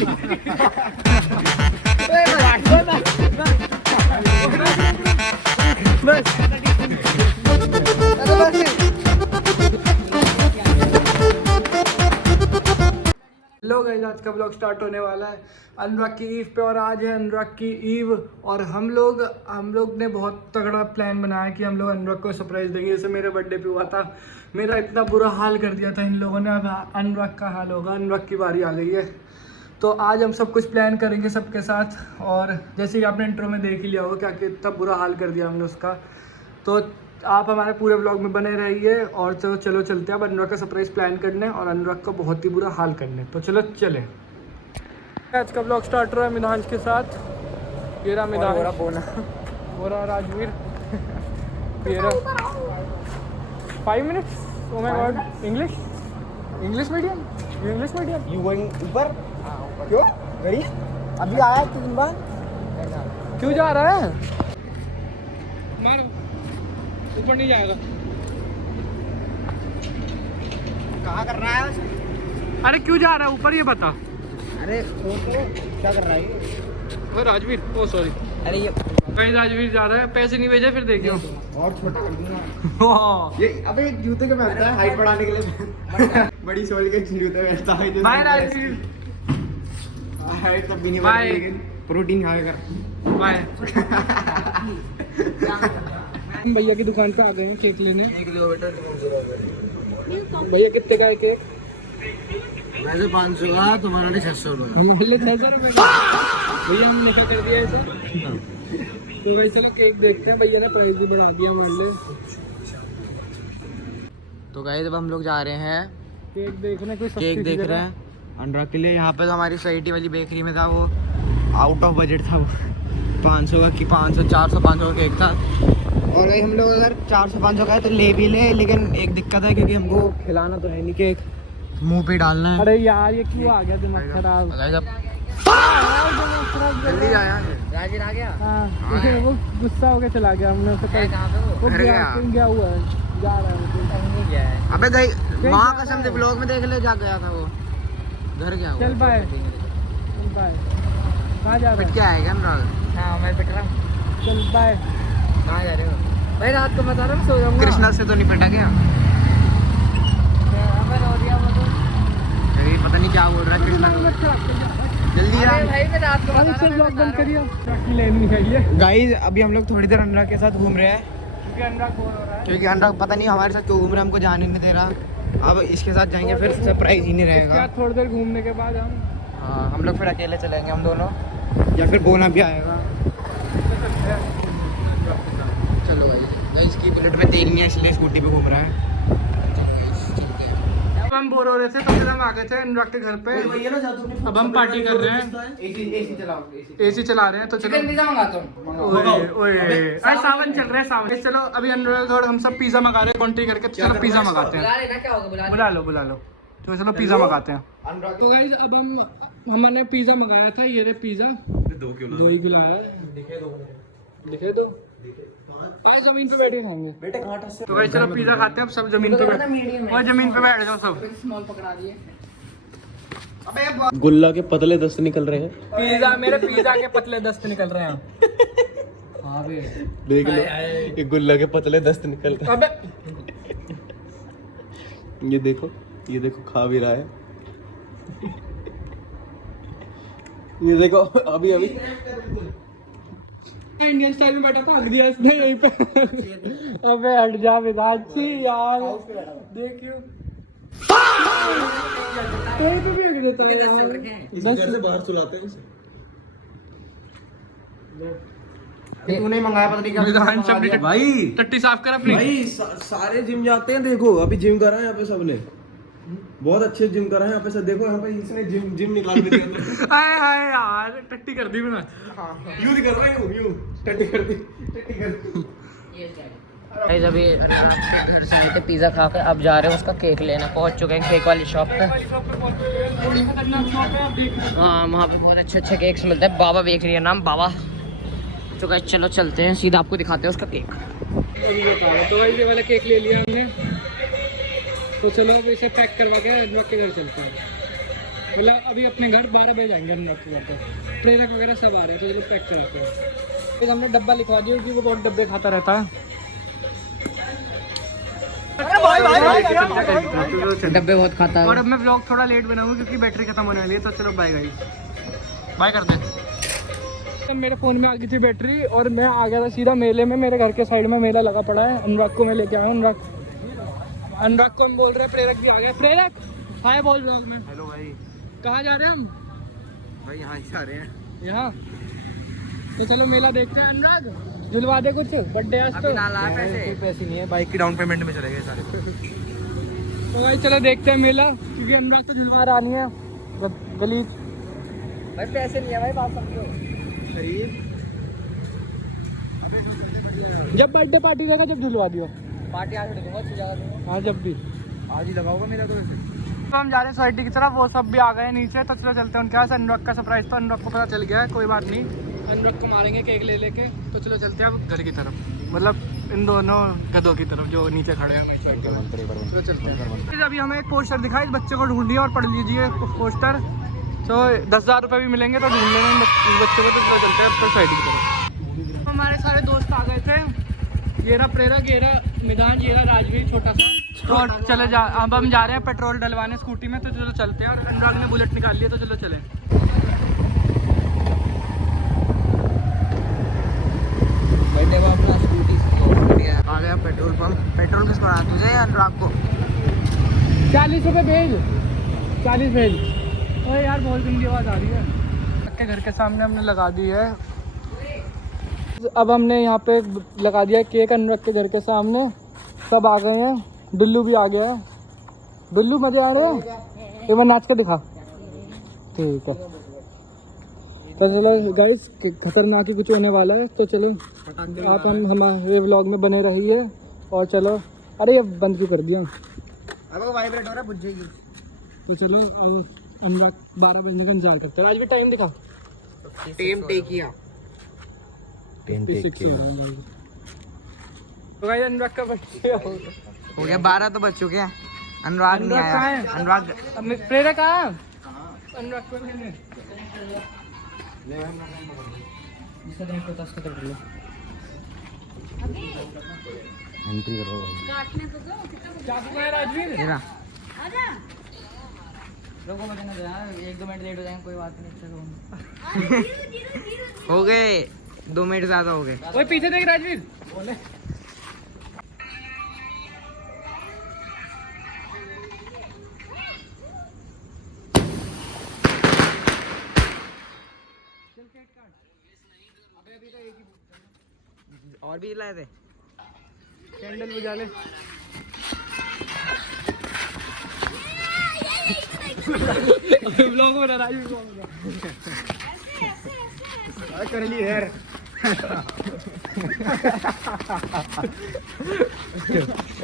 Hello guys, आज का blog start होने वाला है अनुराग की ईव पे और आज है अनुराग की ईव और हम लोग ने बहुत तगड़ा प्लान बनाया कि हम लोग अनुराग को सरप्राइज देंगे। जैसे मेरे बर्थडे पे हुआ था, मेरा इतना बुरा हाल कर दिया था इन लोगों ने, अब अनुराग का हाल होगा। अनुराग की बारी आ गई है, तो आज हम सब कुछ प्लान करेंगे सबके साथ। और जैसे कि आपने इंट्रो में देख ही लिया होगा क्या इतना बुरा हाल कर दिया हमने उसका। तो आप हमारे पूरे ब्लॉग में बने रहिए और चलो चलते हैं अब अनुराग का सरप्राइज प्लान करने और अनुराग का बहुत ही बुरा हाल करने। तो चलो चले। आज का ब्लॉग स्टार्ट रहा है मिधांश के साथ। ये रहा मिधांश, वो रहा राजवीर, ये रहा 5 minutes. Oh my God, English medium, English medium. You going ऊपर? क्यों गरीब अभी आया 3 बार, क्यों जा रहा है? मारो, ऊपर नहीं जाएगा। कहाँ कर रहा है वैसे? अरे क्यों जा रहा है ऊपर, ये बता। अरे तो क्या कर रहा है? वो राजवीर, ओ सॉरी, अरे ये कहीं राजवीर जा रहा है, पैसे नहीं भेजे फिर देखियो। और छोटा कर दूंगा ये। अबे एक जूते के पहनता है हाइट बढ़ाने के लिए बड़ी सोल के जूते पहनता है जो बाय राजवीर, हाइट तब भी नहीं बढ़ेगी लेकिन प्रोटीन खाएगा। बाय। हम भैया की दुकान पे आ गए हैं केक लेने। 1 किलोमीटर भैया कितने का है केक? वैसे 500 का, तुम्हारा 600 रुपये। हम ले 600 रुपये भैया, हम लिखा कर दिया ऐसा। तो भाई चलो केक देखते हैं, भैया ने प्राइस भी बढ़ा दिया हमारे लिए। तो गाइस अब हम लोग जा रहे हैं केक देखने, कोई केक देख रहे हैं अनुराग के लिए। यहाँ पे तो हमारी सोसाइटी वाली बेकरी में था, वो आउट ऑफ बजट था, वो 500 का कि 500 400 500 का केक था। और भाई हम लोग अगर 400 500 का है तो ले भी ले, लेकिन एक दिक्कत है क्योंकि हमको खिलाना तो है नहीं, केक मुंह पे डालना है। अरे यार ये क्यों आ गया दिमाग खराब। जल्दी आया राजीव आ गया। हाँ, वो गुस्सा हो गया चला गया, हमने उसे कहाँ पे वो? वो घर गया, गया। कहीं गया हुआ है, जा रहा है वो। कहीं नहीं गया है। अबे गई कहीं माँ जा कसम रहा से है। ब्लॉग में देख ले, जा गया था वो घर गया चल हुआ। बाय, चल बाय। कहाँ जा रहा पिट है? के आएगा अनुराग। हाँ मैं पिट रहा हूँ। चल बाय। कहाँ जा रहे हो भाई? रात को बता रहा हूँ, सो जाऊंगा। कृष्णा से तो नहीं पिटा गया? मैं रो दिया वो तो। अरे पता नहीं क्या बोल रहा है कृष्णा। जल्दी आ अरे भाई मैं रात को बता अरे रहा चल हूँ, ब्लॉग मैं बंद बता रहा करिए, लेनी है ये। गाइस अभी हम लोग थोड़ी देर अनुराग के साथ घूम रहे हैं क्योंकि अनुराग बोर हो रहा है। क्योंकि अनुराग पता नहीं हमारे साथ क्यों घूम रहा है, हमको जाने नहीं दे रहा। अब इसके साथ जाएंगे फिर सरप्राइज ही नहीं इसके रहेगा। बाद थोड़ी देर घूमने के बाद हम हाँ हम लोग फिर अकेले चलेंगे हम दोनों, या फिर बोना भी आएगा। चलो भाई, इसकी बुलेट में तेल नहीं है इसलिए स्कूटी पे घूम रहा है। अब हम बोर हो रहे थे तो फिर हम आ गए थे अनुराग के घर पे। अब हम पार्टी कर रहे हैं, एसी चलाओ, एसी चला रहे हैं। तो चलो चिकन पिज़्ज़ा मंगाता हूँ। ओए ओए, अरे सावन चल रहा है, सावन। चलो अभी अनुराग और हम सब पिज्जा मंगा रहे हैं कॉन्ट्री करके। तो चलो पिज्जा मंगाते हैं। बुला लेना, क्या होगा बुला लेना। बुला लो। तो चलो पिज्जा मंगाते हैं। तो गाइस अब हमने पिज्जा मंगाया था, ये रे पिज्जा 2 ही किलो आया है। दिखे दो भाई, जमीन पे बैठे खाएंगे बेटे। तो गाइस चलो पिज्जा खाते हैं अब, सब जमीन पे बैठ और जमीन पे बैठ जाओ सब। स्मॉल पकड़ा दिए। गुल्ला के पतले दस्त निकल रहे हैं। पिज्जा, मेरे पिज्जा के पतले दस्त निकल रहे हैं। हाँ बे, देख लो ये गुल्ला के पतले दस्त निकल रहे अबे हैं। ये देखो खा भी रहा है। ये देखो अभी इंडियन स्टाइल में बैठा था, हक दिया इसने यहीं पे। अबे हट जा विदाची यार, देखियो कहीं पे भी हक देता है यार। घर से बाहर सुलाते हैं तूने मंगाया पता नहीं क्या विधान शब्द भाई। टट्टी साफ कर अपनी। भाई सारे जिम जाते हैं, देखो अभी जिम करा है यहाँ पे सबने, बहुत अच्छे जिम करा है यहाँ पे सब। देखो यहाँ पे इसने जिम निकाल के दिया। हाय हाय यार, टट्टी कर दी मैंने। यूं कर रहा है, यूं टट्टी कर दी। गाइस अभी घर से आए थे पिज़्ज़ा खा कर, अब जा रहे हैं उसका केक लेना। पहुंच चुके हैं केक वाली शॉप पे। हाँ वहाँ पे बहुत अच्छे केक्स मिलते हैं। बाबा बेकरी है नाम, बाबा। तो गाइस चलो चलते हैं, सीधा आपको दिखाते हैं उसका केक। तो भाई ये वाला केक ले लिया हमने, तो चलो अब इसे पैक करवा के अनुराग के घर चलते हैं। मतलब अभी अपने घर 12 बजे जाएंगे अनुराग के घर पे। प्रेरक वगैरह सब आ रहे हैं तो चलो पैक कराते हैं। फिर हमने डब्बा लिखवा दिया क्योंकि वो बहुत डब्बे खाता रहता है। डब्बे बहुत खाता और है। अब मैं व्लॉग थोड़ा लेट बनाऊंगा क्योंकि बैटरी खत्म होने वाली है। तो चलो बाय गाइस, बाय करते हैं। तब मेरे फ़ोन में आ गई थी बैटरी और मैं आ गया था सीधा मेले में। मेरे घर के साइड में मेला लगा पड़ा है। अनुराग को मैं लेके आया हूँ। अनुराग को हम बोल रहे हैं, प्रेरक भी आ गया। प्रेरक हाय बोल व्लॉग में। हेलो भाई। कहाँ जा रहे हैं हम? भाई यहाँ ही जा रहे हैं। यहाँ तो चलो मेला देखते हैं। अनुराग झुलवा दे कुछ, बर्थडे आज तो। पैसे नहीं है, बाइक की डाउन पेमेंट में चले गए सारे। तो भाई चलो देखते हैं मेला क्योंकि अनुराग तो झुलवा रहा नहीं है। गली भाई पैसे नहीं है भाई, बात समझो। जब बर्थडे पार्टी देगा जब झुलवा दियो। पार्टी आज दूंगा, अच्छी जगह दूंगा। हाँ जब भी। आज ही लगाओगा मेरा तो वैसे। तो हम जा रहे हैं सोसाइटी की तरफ। वो सब भी आ गए हैं नीचे। तो चलो चलते हैं उनके पास। अनुराग का सरप्राइज तो अनुराग को पता चल गया है, कोई बात नहीं। अनुराग को मारेंगे केक ले लेके। तो चलो चलते हैं अब घर की तरफ, मतलब इन दोनों गधों की तरफ जो नीचे खड़े हैं। चलो चलते हैं। फिर अभी हमें एक पोस्टर दिखा, इस बच्चे को ढूंढिए और पढ़ लीजिए पोस्टर। तो 10,000 रुपये भी मिलेंगे तो ढूंढ लेंगे इस बच्चे को। तो चलो चलते हैं अब सोसाइटी की तरफ। हमारे सारे दोस्त आ गए थे। ये रहा प्रेरक, ये रहा निधान, ये रहा राजवीर छोटा सा। और चले जा, अब हम जा रहे हैं पेट्रोल डलवाने स्कूटी में। तो चलो चलते हैं। और अनुराग ने बुलेट निकाल लिया तो चलो चले। बर्थडे को अपना स्कूटी आ गया पेट्रोल पंप। पेट्रोल किसको आना, तुझे या अनुराग को? 40 रुपये भेज, 40 भेज। ओए यार बहुत गंदी आवाज़ आ रही है। के घर के सामने हमने लगा दी है। अब हमने यहाँ पे लगा दिया केक अनुराग के घर के सामने। सब आ गए हैं। बिल्लू भी आ गया है। बिल्लू मजे आ रहे हैं। एक बार नाच के दिखा। ठीक है तो चलो गाइस, खतरनाक ही कुछ होने वाला है। तो चलो आप हम हमारे व्लॉग में बने रहिए। और चलो, अरे ये बंद क्यों कर दिया? अब वो वाइब्रेट हो रहा है, बुझ जाएगी। तो चलो अब अनुराग 12 बजने का इंतजार करते हैं। आज भी टाइम दिखा। टेम टेक किया। तो भाई अनुराग का बर्थडे हो गया 12 तो बज चुके हैं। अनुराग नहीं अनुराग कहाँ आया। है? अनुराग प्रेरक कहाँ है? अनुराग को लेने। एंट्री करो भाई। चाकू कहाँ है राजवीर? तेरा लोगों में कहना यार 1-2 मिनट लेट हो जाएंगे, कोई बात नहीं। चलो हो गए 2 मिनट ज़्यादा हो गए। ओए पीछे देख राजवीर। और भी लाए थे। कैंडल बुझा ले। ब्लॉग बना राजवीर, ब्लॉग बना। कर ली यार।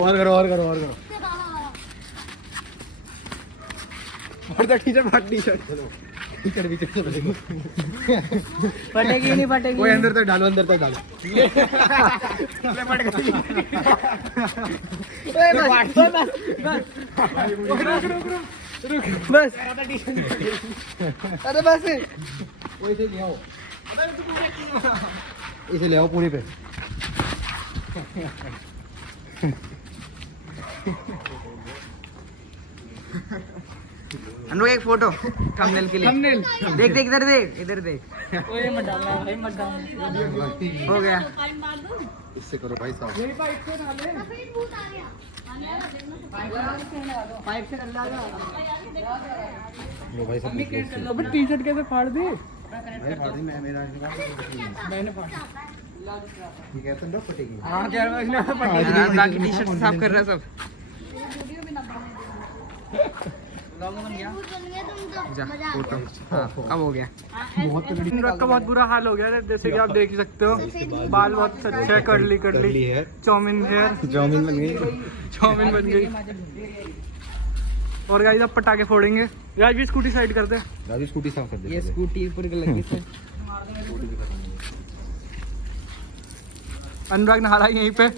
और करो और करो और करो। और टी-शर्ट फाट टी-शर्ट। फटेगी नहीं फटेगी। कोई अंदर तक डालो, अंदर तक डालो। ले फट गई। बस अरे बस इसे ले आओ, इसे ले आओ पूरी पे। अनुराग एक फोटो थंबनेल के लिए। थंबनेल देख देख इधर देख, इधर देख। ओए मत डालना भाई, मत डालना। हो गया। इससे करो भाई साहब। यही पाइप से डाले। पाइप से कर डालो। लो भाई साहब। अबे टी-शर्ट कैसे फाड़ दी? मैं मेरा मैंने फाड़। ठीक है तो फटेगी। हाँ क्या इसने अनुराग की टी-शर्ट साफ कर रहा है सब। जा फोटो। हाँ अब हो गया। अनुराग का बहुत बुरा हाल हो गया है, जैसे कि आप देख ही सकते हो। बाल बहुत अच्छे है, कर्ली कर्ली है। चाउमीन हेयर, चाउमीन बन गई। चाउमीन बन गई। और गाइस अब पटाखे फोड़ेंगे। राज भी स्कूटी साइड कर दे। राजू स्कूटी साफ कर दे। ये स्कूटी पूरी लगी से। अनुराग नहा रहा है यहीं पे।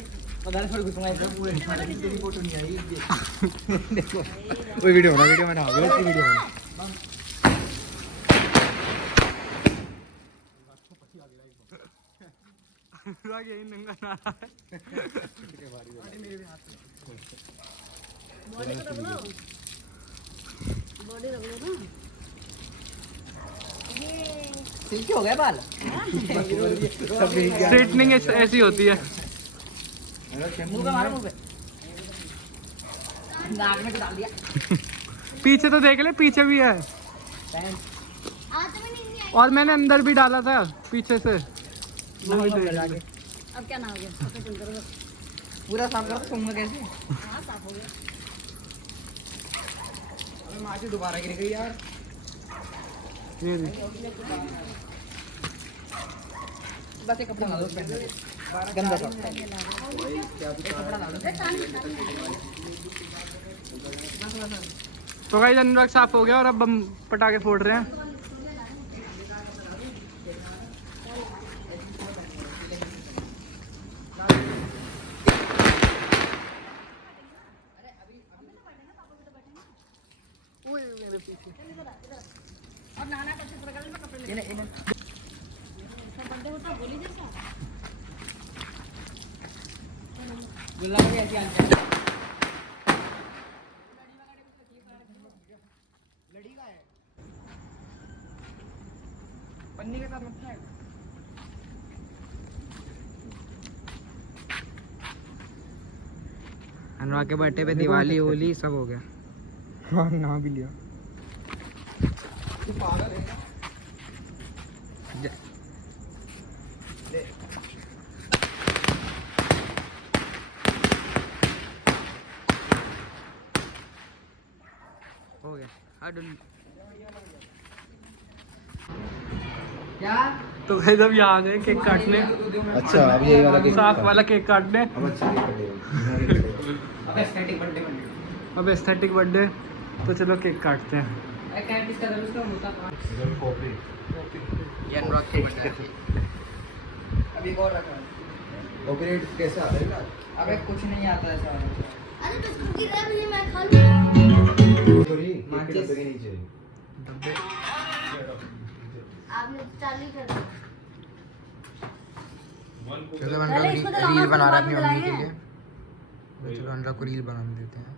कोई वीडियो बना, वीडियो बना, वीडियो बना। अनुराग यही नंगा नारा है। सिल्की हो गया बाल। स्ट्रेटनिंग ऐसी होती है। मुंह पे मारो, मुंह पे। नाक में तो डाल दिया। पीछे तो देख ले, पीछे भी है। और मैंने अंदर भी डाला था पीछे से। अब क्या ना हो गया? पूरा साफ कर दूंगा कैसे? हाँ साफ हो गया। अबे माची दोबारा गिर गई यार। ये देख। बस एक कपड़ा डाल दो गंदा सा। तो गाइस अनुराग साफ हो गया और अब हम पटाखे फोड़ रहे हैं। और नाना का चित्र कर में कपड़े ले। बर्थडे होता बोली जैसा। गुल्ला भी ऐसी आंटी। लड़ी का है। पन्नी के साथ मत खाए। अनुराग के बर्थडे पे दिवाली होली सब हो गया। हाँ ना भी लिया। तू पागल है। हो गया। क्या? तो गाइस अब यहाँ आ गए केक काटने। अच्छा अब यही वाला केक साफ वाला केक काटने। अब अच्छा केक अब एस्थेटिक बर्थडे बन गया। अब एस्थेटिक बर्थडे, तो चलो केक काटते हैं। कैट इसका दर उसका होता कहाँ? ये अनुराग के बर्थडे। अभी एक और रखा है। ऑपरेट कैसे आता है ना? अबे कुछ नहीं आता ऐसा वाला। अरे तो कुकी रहा मुझे मैं खा लूं। सॉरी केक के डब्बे के नीचे। आपने चालू कर दिया। चलो अनुराग रील बना रहा है अपनी मम्मी के लिए। चलो अनुराग को रील बना देते हैं।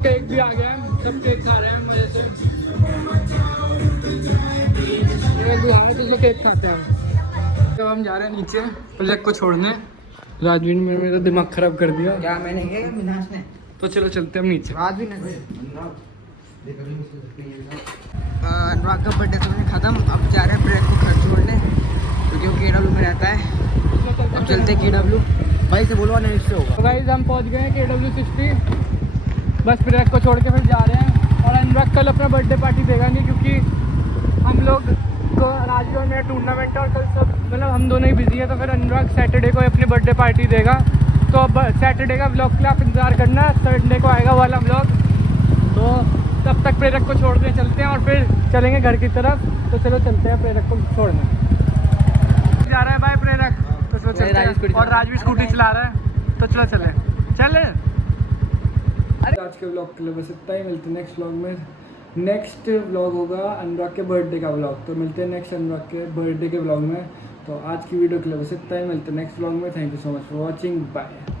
केक भी आ गया है, सब केक खा रहे हैं मजे से। तो केक खाते हैं। तो हम जा रहे हैं नीचे प्रोजेक्ट को छोड़ने। राजवीर ने मेरा दिमाग खराब कर दिया। क्या मैंने किया मिनाश ने? तो चलो चलते हैं हम नीचे। राजवीर ने अनुराग का बर्थडे तो हमने खत्म। अब जा रहे हैं ब्रेक को घर छोड़ने क्योंकि वो KW में रहता है। अब चलते KW। भाई से बोलवा नहीं इससे होगा। तो गाइस हम पहुंच गए हैं KW60। बस ब्रेक को छोड़ के फिर जा रहे हैं। और अनुराग कल अपना बर्थडे पार्टी देगा नहीं क्योंकि हम लोग को राजवीर और मेरा टूर्नामेंट है और कल सब मतलब हम दोनों ही बिजी है। तो फिर अनुराग सैटरडे को अपनी बर्थडे पार्टी देगा। तो अब सैटरडे का ब्लॉग के लिए आप इंतज़ार करना। संडे को आएगा वाला ब्लॉग। तो तब तक प्रेरक को छोड़ के चलते हैं और फिर चलेंगे घर की तरफ। तो चलो चलते हैं प्रेरक को छोड़ने। जा रहा है बाय प्रेरक। तो चलो चलते हैं। और राजवीर स्कूटी चला रहा है। तो चलो चले। आज के व्लॉग के लिए बस इतना ही। मिलते हैं नेक्स्ट व्लॉग में। नेक्स्ट व्लॉग होगा अनुराग के बर्थडे का व्लॉग। तो मिलते हैं नेक्स्ट अनुराग के बर्थडे के व्लॉग में। तो आज की वीडियो के लिए बस इतना ही। मिलते हैं नेक्स्ट व्लॉग में। Thank you so much for watching. Bye.